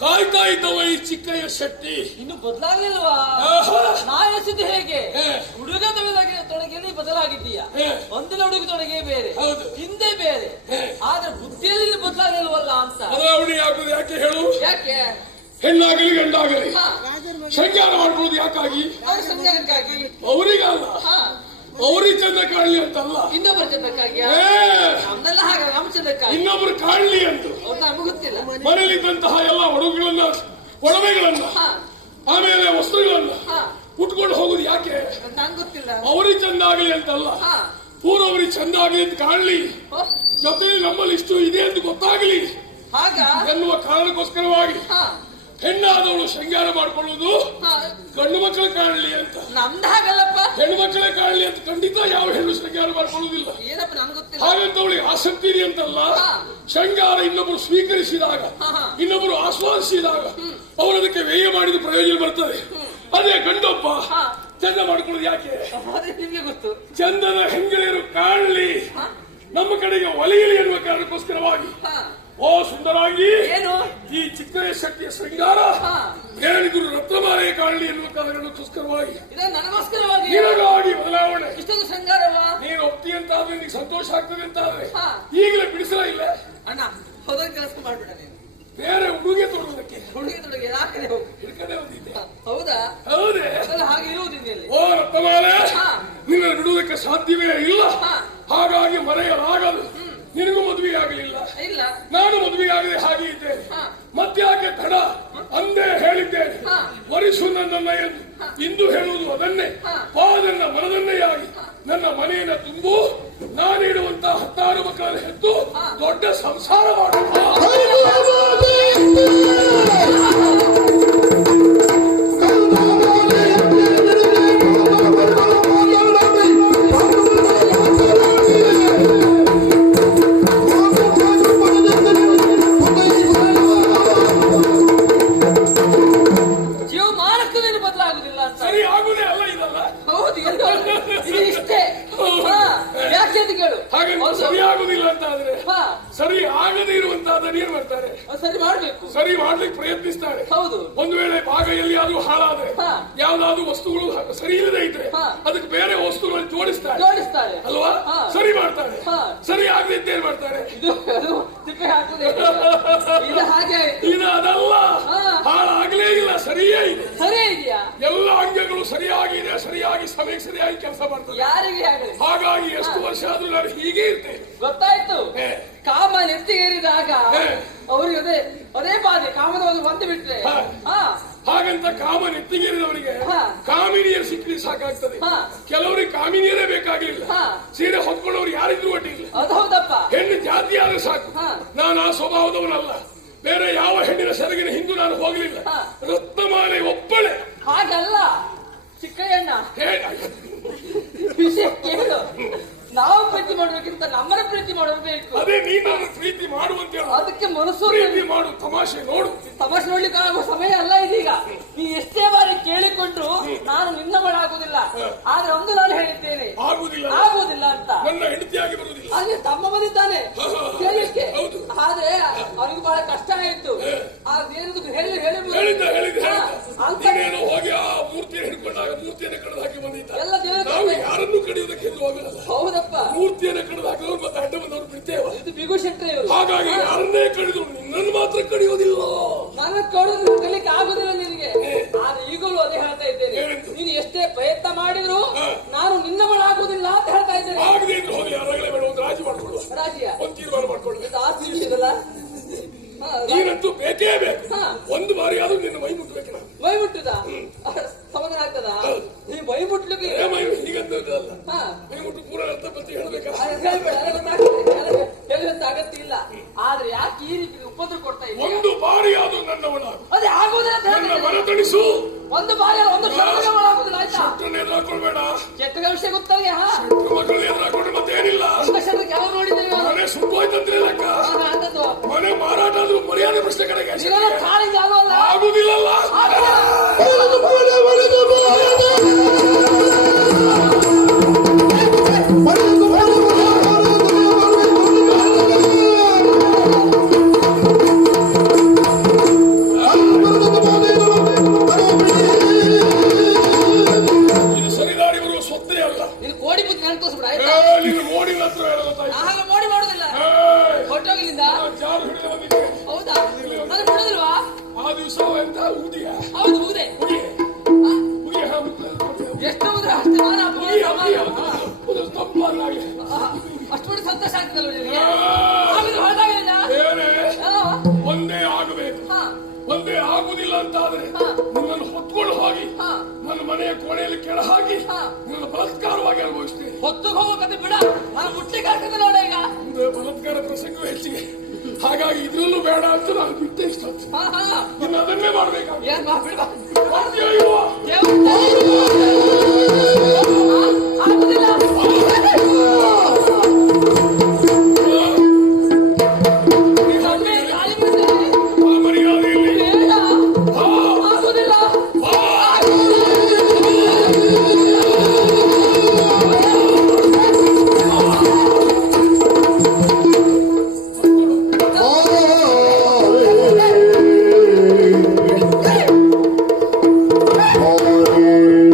ಕಾಯ್ತಾ ಇದ್ದವ ಈ ಚಿಕ್ಕಯ್ಯ ಶೆಟ್ಟಿ ಇನ್ನು ಬದಲಾಗಲಿಲ್ವಾ? ನಾ ಎಸಿದ್ದು ಹೇಗೆ ಹುಡುಗ ತೊಡಗಿಯಲ್ಲಿ ಬದಲಾಗಿದ್ದೀಯಾ? ಒಂದಿನ ಹುಡುಗ ತೊಡಗೆ ಬೇರೆ, ಹಿಂದೆ ಬೇರೆ, ಆದ್ರೆ ಬುದ್ಧಿಯಲ್ಲಿ ಬದಲಾಗಲಿಲ್ವಲ್ಲ ಅಂತ. ಬದಲಾವಣೆ ಆಗುದು ಯಾಕೆ ಹೇಳು? ಯಾಕೆ? ಹೆಣ್ಣಾಗಲಿ ಗಂಡಾಗಲಿ ಶೃಂಗಾರ ಮಾಡ್ಕೊಳ್ಳೋದು ಯಾಕಾಗಿ? ಅವ್ರ ಶೃಂಗಾರಕ್ಕಾಗಿ. ಅವರಿಗಲ್ಲ, ಅವ್ರಿಗೆ ಚಂದ ಕಾಣಲಿ ಅಂತಲ್ಲ, ಇನ್ನೊಬ್ಬರ ಚಂದಕ್ಕಾಗಿ. ನಮ್ದೆಲ್ಲ ಹಾಗೆ ನಮ್ಮ ಚಂದಕ್ಕಾಗಿ, ಇನ್ನೊಬ್ರು ಕಾಣಲಿ ಅಂತ. ನಮ್ಗೆ ಗೊತ್ತಿಲ್ಲ. ಮನೆಯಲ್ಲಿದ್ದಂತಹ ಎಲ್ಲ ಒಡವೆಗಳನ್ನ ಆಮೇಲೆ ವಸ್ತ್ರಗಳನ್ನ ಉಟ್ಕೊಂಡು ಹೋಗುದು ಯಾಕೆ? ನಂಗೆ ಗೊತ್ತಿಲ್ಲ. ಅವ್ರಿಗೆ ಚಂದ ಆಗಲಿ ಅಂತಲ್ಲ, ಪೂರ್ವವ್ರಿಗೆ ಚಂದ ಆಗಲಿ ಅಂತ ಕಾಣಲಿ, ಜೊತೆಯಲ್ಲಿ ನಮ್ಮಲ್ಲಿ ಇಷ್ಟು ಇದೆ ಅಂತ ಗೊತ್ತಾಗಲಿ ಎನ್ನುವ ಕಾರಣಕ್ಕೋಸ್ಕರವಾಗಿ ಹೆಣ್ಣಾದವಳು ಶೃಂಗಾರ ಮಾಡ್ಕೊಳ್ಳುವುದು ಗಂಡು ಮಕ್ಕಳ ಕಾಣಲಿ ಅಂತ. ನಮ್ದು ಹಾಗಲ್ಲಪ್ಪ, ಹೆಣ್ಣು ಮಕ್ಕಳೇ ಕಾಣಲಿ ಅಂತ ಖಂಡಿತ ಯಾವ ಹೆಣ್ಣು ಶೃಂಗಾರ ಮಾಡ್ಕೊಳ್ಳುವುದಿಲ್ಲ. ಏನಪ್ಪ ನನ್ಗೆ ಗೊತ್ತಿಲ್ಲ. ಹಾಗಂತ ಅವಳಿಗೆ ಆಸಕ್ತಿ ಇದೆ ಅಂತಲ್ಲ, ಶೃಂಗಾರ ಇನ್ನೊಬ್ಬರು ಸ್ವೀಕರಿಸಿದಾಗ, ಇನ್ನೊಬ್ಬರು ಆಸ್ವಾದಿಸಿದಾಗ ಅವರದಕ್ಕೆ ವ್ಯಯ ಮಾಡಿದ ಪ್ರಯೋಜನ ಬರ್ತದೆ. ಅದೇ ಗಂಡೊಬ್ಬ ಚಂದ ಮಾಡ್ಕೊಳ್ಳೋದು ಯಾಕೆ? ನಿಮ್ಗೆ ಗೊತ್ತು. ಚಂದದ ಹೆಂಗಳೆಯರು ಕಾಣಲಿ, ನಮ್ಮ ಕಡೆಗೆ ಒಲೆಯಲಿ ಎನ್ನುವ ಕಾರಣಕ್ಕೋಸ್ಕರವಾಗಿ ಓ ಸುಂದರಾಗಿ ಈ ಚಿಕ್ಕಯ್ಯ ಶಕ್ತಿಯ ಶೃಂಗಾರ ಏನಿದ್ರು ರತ್ನಮಾಲೆಯ ಕಾಣಲಿ ಎನ್ನುವ ಕಾರಣಕ್ಕೋಸ್ಕರವಾಗಿ ನಿನಗಾಗಿ ಬದಲಾವಣೆ. ಇಷ್ಟೊಂದು ಶೃಂಗಾರವಾ? ನೀನು ಒಪ್ತಿ ಅಂತಾದ್ರೆ ನಿನಗೆ ಸಂತೋಷ ಆಗ್ತದೆ ಅಂತಾದ್ರೆ ಈಗಲೇ ಬಿಡಿಸಲ ಇಲ್ಲ ಅಣ್ಣ. ಹೋದ ಕೆಲಸ ಮಾಡ್ಬೇಡ ನೀನು. ಬೇರೆ ಹುಡುಗೆ ತೊಡೋದಕ್ಕೆ ಹಿಡ್ಕಡೆ ಹೋಗಿದ್ದೆ. ಹೌದಾ? ಹೌದೇ? ಹಾಗೆ ಇರುವುದಿಲ್ಲ. ಓ ರತ್ನಮಾಲೆ, ನಿನ್ನ ಬಿಡುವುದಕ್ಕೆ ಸಾಧ್ಯವೇ ಇಲ್ಲ. ಹಾಗಾಗಿ ಮರೆಯಲಾಗದು. ನಿನಗೂ ಮದುವೆ ಆಗಲಿಲ್ಲ, ನಾನು ಮದುವೆ ಆಗದೆ ಹಾಗೆ ಇದ್ದೇನೆ. ಮತ್ತ್ಯಾಕೆ ತಡ ಅಂದೇ ಹೇಳಿದ್ದೇನೆ, ವರಿಸು ನನ್ನನ್ನ ಎಂದು. ಇಂದು ಹೇಳುವುದು ಅದನ್ನೇ, ಪಾದನ್ನ ಮನದನ್ನೇ ಆಗಿ ನನ್ನ ಮನೆಯನ್ನ ತುಂಬು. ಸಂಸಾರ ಮಾಡು. ಜೀವಮಾನಕ್ಕೂ ಬದಲಾಗುದಿಲ್ಲ ಅಂತ. ಸರಿ ಆಗುದೇ ಅಲ್ಲ ಇದಲ್ಲ. ಹೌದು, ಇದು ಇಷ್ಟೇ. ಯಾಕೆ ಅಂತ ಕೇಳು. ಹಾಗೆ ಸರಿ ಆಗುದಿಲ್ಲ ಅಂತ ಆದ್ರೆ ಹಾ, ಸರಿ ಆಗದೇ ಇರುವಂತಾದ್ರೆ ಏನ್ ಮಾಡ್ತಾರೆ? ಸರಿ ಮಾಡ್ಬೇಕು. ಸರಿ ಮಾಡ್ಲಿಕ್ಕೆ ಪ್ರಯತ್ನಿಸ್ತಾರೆ. ಹೌದು. ಒಂದು ವೇಳೆ ಭಾಗ ಎಲ್ಲಿಯಾದ್ರೂ ಹಾಳಾದ್ರೆ, ಹಾ, ಯಾವ್ದಾದ್ರು ವಸ್ತುಗಳು ಸರಿ ಇಲ್ಲದೆ ಇದ್ರೆ ಹಾ, ಅದಕ್ಕೆ ಬೇರೆ ವಸ್ತುಗಳನ್ನು ಜೋಡಿಸ್ತಾರೆ ಅಲ್ವಾ? ಹಾ, ಸರಿ ಮಾಡ್ತಾರೆ. ಹಾ, ಸರಿ ಆಗದಿದ್ದ ಏನ್ ಮಾಡ್ತಾರೆ? ಇದು ತಿಪ್ಪೆ ಹಾಕುದೇ. ಇದು ಹಾಗೆ ಇದು ಅದಲ್ಲ. ಹಾ, ಹಾಳಾಗ್ಲೇ ಇಲ್ಲ, ಸರಿಯೇ ಇದೆ. ಸರಿ ಇದೆಯಾ? ಎಲ್ಲ ಅಂಗಗಳು ಸರಿಯಾಗಿದೆ, ಸರಿಯಾಗಿ ಸಮಯಕ್ಕೆ ಸರಿಯಾಗಿ ಕೆಲಸ ಮಾಡ್ತಾರೆ. ಯಾರಿಗೆ ಆಗಲಿ. ಹಾಗಾಗಿ ಎಷ್ಟು ವರ್ಷ ಆದ್ರೂ ನಾನು ಹೀಗೆ ಇರ್ತೇನೆ. ಗೊತ್ತಾಯ್ತು. ಹೇ, ಕಾಮ ನೆತ್ತಿಗೇರಿದಾಗ ಹೇ, ಅವರಿಗೆ ಅದೇ ಬಾಧೆ. ಕಾಮದ ಒಂದು ಬಂದು ಬಿಟ್ರೆ ಹಾ, ಹಾ, ಹಾಗಂತ ಕಾಮ ನೆತ್ತಿಗೇರಿದವರಿಗೆ ಹಾ, ಕಾಮಿನಿಯರು ಸಿಕ್ಕಲಿ ಸಾಕಾಗ್ತದೆ. ಹಾ, ಕೆಲವರಿಗೆ ಕಾಮಿನಿಯರೇ ಬೇಕಾಗಿಲ್ಲ. ಹಾ, ಸೀರೆ ಹೊತ್ಕೊಳ್ಳೋರು ಯಾರಿದ್ರು ಒಡ್ಡಿಲ್ಲ. ಅದು ಹೌದಪ್ಪ. ಹೆಣ್ಣು ಜಾತಿ ಆದ್ರೆ ಸಾಕು. ಹಾ, ನಾನು ಆ ಸ್ವಭಾವದವನಲ್ಲ. ಬೇರೆ ಯಾವ ಹೆಣ್ಣಿನ ಸೆರಗಿನ ಹಿಂದೂ ನಾನು ಹೋಗಲಿಲ್ಲ. ಹಾ, ರತ್ನಮಾಲೆ ಒಬ್ಬಳೆ. ಹಾಗಲ್ಲ ಚಿಕ್ಕಯ್ಯಣ್ಣ, ಹೇ- ವಿಷಯ ಕೇಳು. ನಾವು ಪ್ರೀತಿ ಮಾಡೋದಕ್ಕಿಂತ ನಮ್ಮನ್ನ ಪ್ರೀತಿ ಮಾಡೋದು ಬೇಕು. ಅದೇ ನೀನು ನನ್ನ ಪ್ರೀತಿ ಮಾಡುವಂತ ಹೇಳು. ಅದಕ್ಕೆ ಮನಸ್ಸು ಪ್ರೀತಿ ಮಾಡು, ತಮಾಷೆ ನೋಡು. ತಮಾಷೆ ನೋಡ್ಲಿಕ್ಕೆ ಆಗುವ ಸಮಯ ಅಲ್ಲ ಇದೀಗ. ನೀ ಎಷ್ಟೇ ಬಾರಿ ಕೇಳಿಕೊಂಡ್ರು ನಾನು ನಿನ್ನವಳಾಗುದಿಲ್ಲ. ಆದ್ರೆ ಒಂದು ನಾನು ಹೇಳಿದ್ದೇನೆ, ಆಗುದಿಲ್ಲ ಅಂತ. ನನ್ನ ಹೆಂಡತಿಯಾಗಿ ಬರುವುದಿಲ್ಲ. ಹಾಗೆ ತಮ್ಮ ಬಂದಿದ್ದಾನೆ ಕೇಳಲಿಕ್ಕೆ. ಹೌದು. ಆದ್ರೆ ಅವನಿಗೆ ಬಹಳ ಕಷ್ಟ ಆಯ್ತು. ಅದೇನದು ಹೇಳಿದ್ದ ನೀನೇನೋ ಹೋಗಿ ಆ ಮೂರ್ತಿಯನ್ನು ಹಿಡ್ಕೊಂಡಾಗ ಮೂರ್ತಿಯನ್ನು ಕಳೆದು ಹಾಕಿ ಬಂದಿದ್ದ. ಎಲ್ಲ ನಾವು ಯಾರನ್ನು ಕಡಿಯುವುದಕ್ಕೆ ಹೋಗಲ್ಲ. ಹೌದಪ್ಪ. ಮೂರ್ತಿಯನ್ನು ಕಳೆದು ಹಾಕಿದವರು ಮತ್ತೆ ಅಡ್ಡ ಬಂದವರು ಬಿಡ್ತೇವ. ಇದು ಬಿಗು ಶೆಟ್ಟಿ ಇವರು. ಹಾಗಾಗಿ ಯಾರನ್ನೇ ಕಡಿದ್ರು ನಿನ್ನನ್ನು ಮಾತ್ರ ಕಡಿಯೋದಿಲ್ಲ. ನನ್ನ ಕಡಿದ್ರು ಕಲಿಕ್ಕೆ ಆಗುದಿಲ್ಲ ನಿನಗೆ. ಆದ್ರೆ ಈಗಲೂ ಅದೇ ಹೇಳ್ತಾ ಇದ್ದೇನೆ, ನೀನು ಎಷ್ಟೇ ಪ್ರಯತ್ನ ಮಾಡಿದ್ರು ನಾನು ನಿನ್ನವಳಾಗುವುದಿಲ್ಲ ಅಂತ ಹೇಳ್ತಾ ಇದ್ದೇನೆ. ಆಗದೆ ಇದ್ರೆ ಹೋಗಿ ಯಾರಾಗಲೇ ಬೇಡ, ಒಂದು ರಾಜಿ ಮಾಡ್ಕೊಳ್ಳುವ. ರಾಜಿಯ ಒಂದು ತೀರ್ಮಾನ ಮಾಡ್ಕೊಳ್ಳುವ. ಆಸ್ತಿ ವಿಷಯದಲ್ಲ. ನೀನಂತೂ ಬೇಕೇ ಬೇಕು. ಹಾ, ಒಂದು ಬಾರಿ ಆದ್ರೂ ನಿನ್ನ ಮೈ ಮುಟ್ಟಬೇಕು. ನಾನು ಮೈ ಮುಟ್ಟುದ ಸಮಾಧಾನ ಆಗ್ತದ? ನೀ ಮೈ ಮುಟ್ಲಿಕ್ಕೆ ಮೈ ಹೀಗಂತಲ್ಲ. ಹಾ, ಮೈ ಮುಟ್ಟು ಪೂರ ಅರ್ಥ ಪತ್ತಿ ಹೇಳಬೇಕಾ? ಹೇಳುವಂತ ಅಗತ್ಯ ಇಲ್ಲ. ಆದ್ರೆ ಯಾಕೆ ಈ ರೀತಿ ಉಪದ್ರ ಕೊಡ್ತಾ ಇದ್ದೀಯ? ಒಂದು ಬಾರಿ ಆದ್ರೂ ನನ್ನವಳ ಅದೇ ಆಗುವುದಿಲ್ಲ ಅಂತ ನನ್ನ ಹೇಳಿದ್ರೆ. ಮನ ತಣಿಸು. ಒಂದು ಬಾರಿ ಒಂದು ಆಗುದಿಲ್ಲ ಆಯ್ತಾ? ಎದುರಾಕೊಳ್ಬೇಡ. ಕೆಟ್ಟ ವಿಷಯ ಗೊತ್ತಾಗೆ. ಹಾ, ಮಕ್ಕಳು ಎದುರಾಕೊಂಡು ಮತ್ತೇನಿಲ್ಲ. ಕೆಲವು ನೋಡಿದ್ದೇವೆ. ಮನೆ ಸುಟ್ಟೋಯ್ತಂದ್ರೆ ಲೆಕ್ಕ. ಅಂತದ್ದು ಮನೆ ಮಾರಾಟ ಆದ್ರೂ ಮರ್ಯಾದೆ ಪ್ರಶ್ನೆ ಕಡೆಗೆ ಕಾಳಿಂಗ್ ಆಗೋಲ್ಲ. ಆಗುದಿಲ್ಲಲ್ಲ. ಇದು ಸರಿದಾರಿ ಬರುವ ಸ್ವತ್ತೇ ಅಲ್ಲ. ನೀನು ಕೋಡಿ ಬುದ್ಧಿ ನಾನು ತೋರಿಸ್ಬಿಡ ಆಯ್ತಾ? ನೀನು ಮೋಡಿ ಹತ್ರ ಹೇಳೋದಾಯ್ತು. ಆಗ ಮೋಡಿ ಮಾಡುದಿಲ್ಲ. ಹೊಟ್ಟೋಗಿಲಿಂದ ಜಾರು ಹಿಡಿದು ಬಂದಿದ್ದೆ. ಹೌದಾ? ನಾನು ಬಿಡುದಿಲ್ವಾ? ಆ ದಿವಸ ಎಂತ ಉದಿಯ ಹೌದು, ಮುಗಿದೆ. ಎಷ್ಟು ಮುದ್ರೆ ಅಷ್ಟೇ. ಅಷ್ಟು ಬಿಟ್ಟು ಸಂತೋಷ ಆಗ್ತದಲ್ಲ ನಿನಗೆ? ಹೊರಟಾಗಿಲ್ಲ. ಒಂದೇ ಆಗಬೇಕು. ಒಂದೇ ಆಗುದಿಲ್ಲ ಅಂತಾದ್ರೆ ನಿನ್ನನ್ನು ಹೊತ್ಕೊಂಡು ಹೋಗಿ ನನ್ನ ಮನೆಯ ಕೋಣೆಯಲ್ಲಿ ಕೆಳ ಹಾಕಿ ನನ್ನ ಬಲಾತ್ಕಾರವಾಗಿ ಅನುಭವಿಸ್ತೇನೆ. ಹೊತ್ತು ಹೋಗೋ ಕತೆ ಬಿಡ, ನಾನು ಮುಟ್ಟಿಗೆ ಆಗ್ತದೆ ನೋಡ ಈಗ. ಬಲಾತ್ಕಾರ ಪ್ರಸಂಗವೇ ಹೆಚ್ಚಿಗೆ. ಹಾಗಾಗಿ ಇದ್ರಲ್ಲೂ ಬೇಡ ಅಂತ ನಾನು ಬಿಟ್ಟೆ ಇಷ್ಟ. ಇನ್ನು ಅದನ್ನೇ ಮಾಡ್ಬೇಕಾಗ. ಏನ್ ಮಾಡ್ಬಿಡ ಆಗುದಿಲ್ಲ. Oh,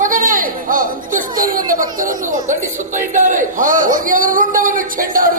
ಮಗನೇ, ದುಷ್ಟರು ನನ್ನ ಭಕ್ತರನ್ನು ದಂಡಿಸುತ್ತಾ ಇದ್ದಾರೆ. ಹೋಗಿ ಅದರ ರುಂಡವನ್ನು ಚೆಂಡಾಡು.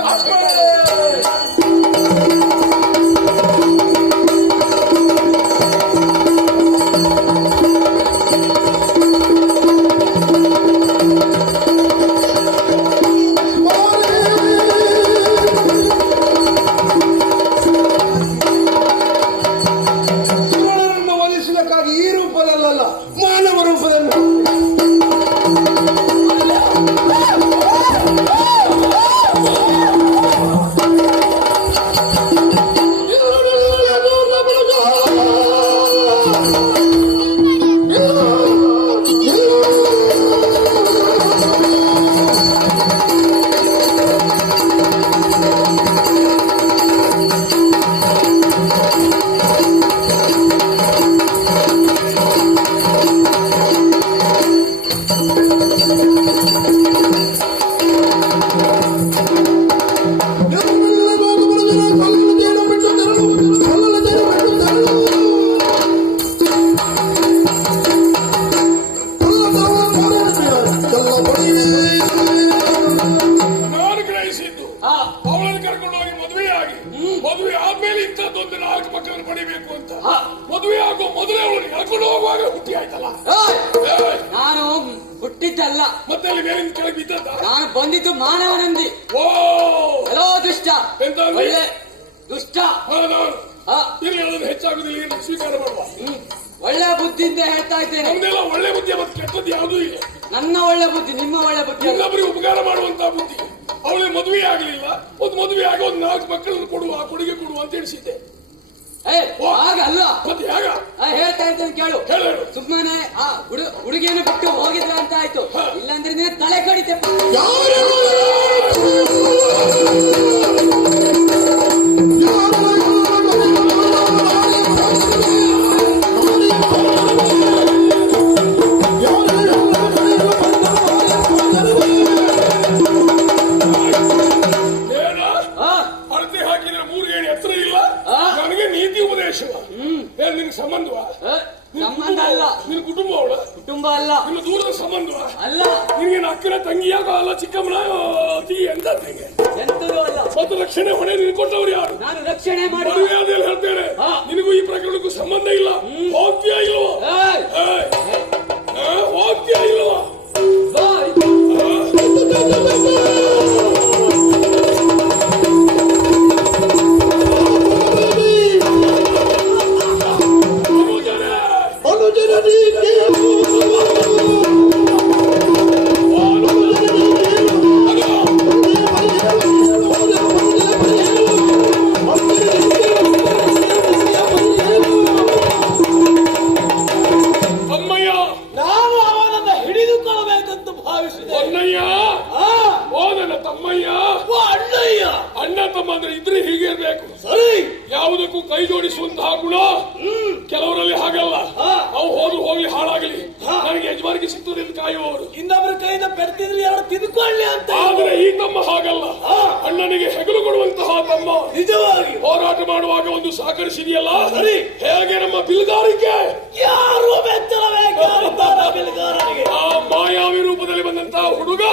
ಮದುವೆ ಆದ್ಮೇಲೆ ಇಂಥದ್ದೊಂದು 4 ಮಕ್ಕಳನ್ನು ಪಡಿಬೇಕು ಅಂತ ಮದುವೆ ಆಗೋ ಮೊದಲೇ ಅವಳು ಎಳ್ಕೊಂಡು ಹೋಗುವಾಗ ಹುಟ್ಟಿ ಆಯ್ತಲ್ಲ. ನಾನು ಹುಟ್ಟಿದ್ದಲ್ಲ, ಮತ್ತೆ ಅಲ್ಲಿ ಮೇಲಿನ ಕೆಳಗೆ ಬಿದ್ದದ್ದ. ನಾನು ಬಂದಿದ್ದು ಮಾನವನಂದಿ. ಓ ಎಲ್ಲೋ ದುಷ್ಟ, ಒಳ್ಳೆ ದುಷ್ಟ. ಇಲ್ಲಿ ಅದನ್ನು ಹೆಚ್ಚಾಗುದಿಲ್ಲ, ಏನು ಸ್ವೀಕಾರ ಮಾಡುವ. ಒಳ್ಳೆ ಬುದ್ಧಿಯಿಂದ ಹೇಳ್ತಾ ಇದ್ದೇನೆ. ನಮ್ದೆಲ್ಲ ಒಳ್ಳೆ ಬುದ್ಧಿ ಮತ್ತು ಕೆಟ್ಟದ್ದು ಯಾವುದೂ ಇಲ್ಲ. ನನ್ನ ಒಳ್ಳೆ ಬುದ್ಧಿ, ನಿಮ್ಮ ಒಳ್ಳೆ ಬುದ್ಧಿ, ಇನ್ನೊಬ್ಬರಿಗೆ ಉಪಕಾರ ಮಾಡುವಂತ ಬುದ್ಧಿ. ಅವಳಿಗೆ ಮದುವೆ ಆಗಲಿಲ್ಲ, ಒಂದು ಮದುವೆ ಆಗ ಒಂದು 4 ಮಕ್ಕಳನ್ನು ಕೊಡುವ, ಕೊಡುಗೆ ಕೊಡುವ ಅಂತ ಹೇಳಿಸಿದ್ದೆ. ಹಾಗಲ್ಲ ಮತ್ತೆ ಹೇಗ ಹೇಳ್ತಾ ಇರ್ತೇನೆ ಕೇಳು. ಸುಮ್ಮನೆ ಹುಡುಗಿಯನ್ನು ಬಿಟ್ಟು ಹೋಗಿದ್ರ ಅಂತ ಆಯ್ತು, ಇಲ್ಲಾಂದ್ರೆ ನೀನು ತಲೆ ಕಡಿತೆ. ನಿನ್ ಸಂಬಂಧವಾ? ಸಂಬಂಧ ಅಲ್ಲ. ನಿನ್ ಕುಟುಂಬ ಅವಳ ಕುಟುಂಬ ಅಲ್ಲ. ನಿಮ್ಮ ದೂರದ ಸಂಬಂಧವಾ? ಅಲ್ಲ. ನಿನ್ಗೇನು ಅಕ್ಕನ ತಂಗಿಯಾಗ ಅಲ್ಲ, ಚಿಕ್ಕಮ್ಮನ ಅಂತ ಎಂತದೂ ಅಲ್ಲ. ಮತ್ತು ರಕ್ಷಣೆ ಹೊಣೆ ನಿನ್ ಕೊಟ್ಟವ್ರು ಯಾರು? ನಾನು ರಕ್ಷಣೆ ಮಾಡಿ ಹೇಳ್ತೇನೆ. ನಿನಗೂ ಈ ಪ್ರಕರಣಕ್ಕೂ ಸಂಬಂಧ ಇಲ್ಲ. ಹೋಗ್ತೀಯಾ ಇಲ್ವಾ? ಹೋಗ್ತೀಯಾ ಇಲ್ವಾ? ಯಾವುದಕ್ಕೂ ಕೈ ಜೋಡಿಸುವಂತಹ ಗುಣ ಕೆಲವರಲ್ಲಿ ಹಾಗಲ್ಲ. ಅವು ಹೋದ್ರು ಹೋಗ್ಲಿ, ಹಾಳಾಗಲಿ, ನನಗೆ ಯಜಮಾನಿಗೆ ಸಿಗ್ತದೆ ಎಂದು ಕಾಯುವವರು. ಇನ್ನೊಬ್ಬರ ಕೈಯಿಂದ ಬೆರ್ತಿದ್ರೆ ಯಾರು ತಿದ್ಕೊಳ್ಳಿ ಅಂತ. ಆದರೆ ಈ ತಮ್ಮ ಹಾಗಲ್ಲ, ಅಣ್ಣನಿಗೆ ಹೆಗಲು ಕೊಡುವಂತಹ ತಮ್ಮ. ನಿಜವಾಗಿ ಹೋರಾಟ ಮಾಡುವಾಗ ಒಂದು ಸಹಕರಿಸಿದೆಯಲ್ಲ, ಹೇಗೆ ನಮ್ಮ ಬಿಲ್ಗಾರಿಕೆ ಯಾರು ಆ ಮಾಯಾವಿ ರೂಪದಲ್ಲಿ ಬಂದಂತಹ ಹುಡುಗ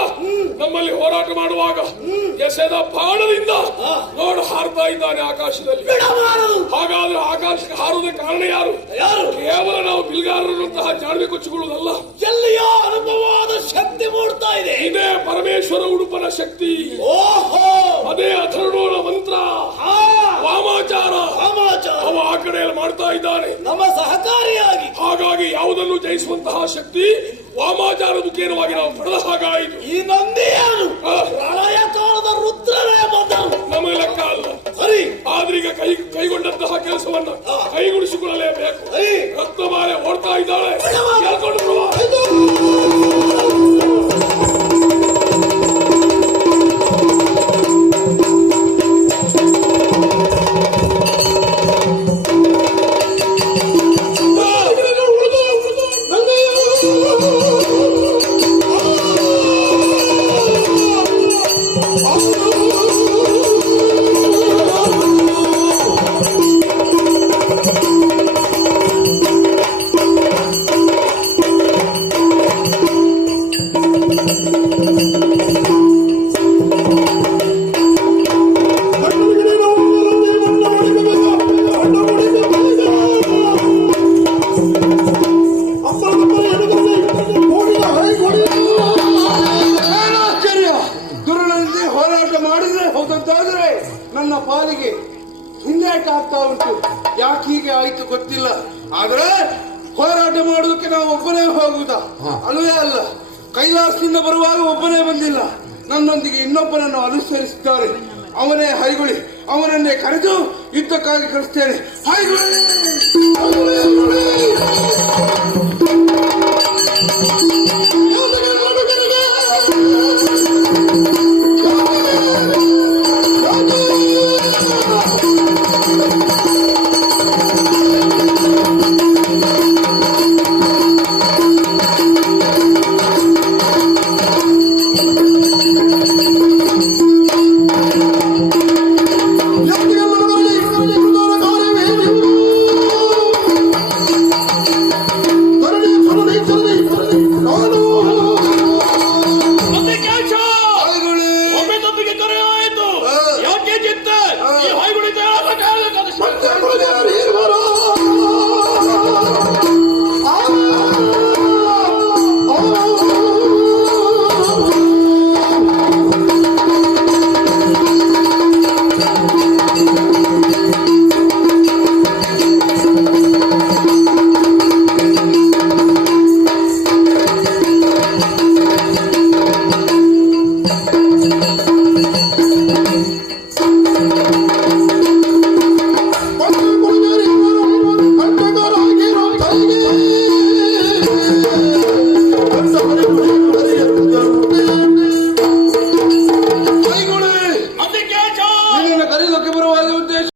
ನಮ್ಮಲ್ಲಿ ಹೋರಾಟ ಮಾಡುವಾಗ ಎಸೆದ ಬಾಣದಿಂದ ನೋಡು ಹಾರ್ತಾ ಇದ್ದಾನೆ ಆಕಾಶದಲ್ಲಿ. ಹಾಗಾದ್ರೆ ಆಕಾಶಕ್ಕೆ ಹಾರುವುದಕ್ಕೆ ಕಾರಣ ಯಾರು? ಕೇವಲ ನಾವು ಬಿಲ್ಗಾರರಂತಹ ಜಾಣ್ಮೆ ಕೊಚ್ಚಿಕೊಳ್ಳುವುದಲ್ಲ, ಎಲ್ಲಿಯೋ ಅನುಭವವಾದ ಶಕ್ತಿ ಮೂಡ್ತಾ ಇದೆ. ಇದೇ ಪರಮೇಶ್ವರ ಉಡುಪನ ಶಕ್ತಿ. ಅದೇ ಅಥರ್ಣೋಣ ಮಂತ್ರ, ವಾಮಾಚಾರ. ಅವ ಆ ಕಡೆಯಲ್ಲಿ ಮಾಡ್ತಾ ಇದ್ದಾನೆ ನಮ್ಮ ಸಹಕಾರಿಯಾಗಿ. ಹಾಗಾಗಿ ಯಾವುದನ್ನು ಜಯಿಸುವಂತಹ ಶಕ್ತಿ ವಾಮಾಚಾರ ಮುಖೇನವಾಗಿ ನಾವು ಪಡೆದ ಹಾಗಾಯಿತು. ಈ ನಂದಿಯಾನು ಪ್ರಳಯ ಕಾಲದ ರುದ್ರನೇ ಬಂದನು, ನಮಗೆ ಲೆಕ್ಕ ಅಲ್ಲ. ಸರಿ, ಆದ್ರೀಗ ಕೈಗೊಂಡಂತಹ ಕೆಲಸವನ್ನ ಕೈಗೂಡಿಸಿಕೊಳ್ಳಲೇಬೇಕು. ರತ್ನಮಾಲೆ ಓಡ್ತಾ ಇದ್ದಾಳೆ, ಹೇಳ್ಕೊಂಡು ಆಗ್ತಾ ಉಂಟು. ಯಾಕೆ ಹೀಗೆ ಆಯ್ತು ಗೊತ್ತಿಲ್ಲ. ಆದ್ರೆ ಹೋರಾಟ ಮಾಡುವುದಕ್ಕೆ ನಾವು ಒಬ್ಬನೇ ಹೋಗುವುದಾ? ಅಲ್ಲವೇ ಅಲ್ಲ. ಕೈಲಾಸದಿಂದ ಬರುವಾಗ ಒಬ್ಬನೇ ಬಂದಿಲ್ಲ, ನನ್ನೊಂದಿಗೆ ಇನ್ನೊಬ್ಬನನ್ನು ಅನುಸರಿಸುತ್ತಾರೆ. ಅವನೇ ಹೈಗುಳಿ, ಅವನನ್ನೇ ಕರೆದು ಯುದ್ಧಕ್ಕಾಗಿ ಕಳಿಸ್ತೇನೆ. ಹೈಗುಳಿ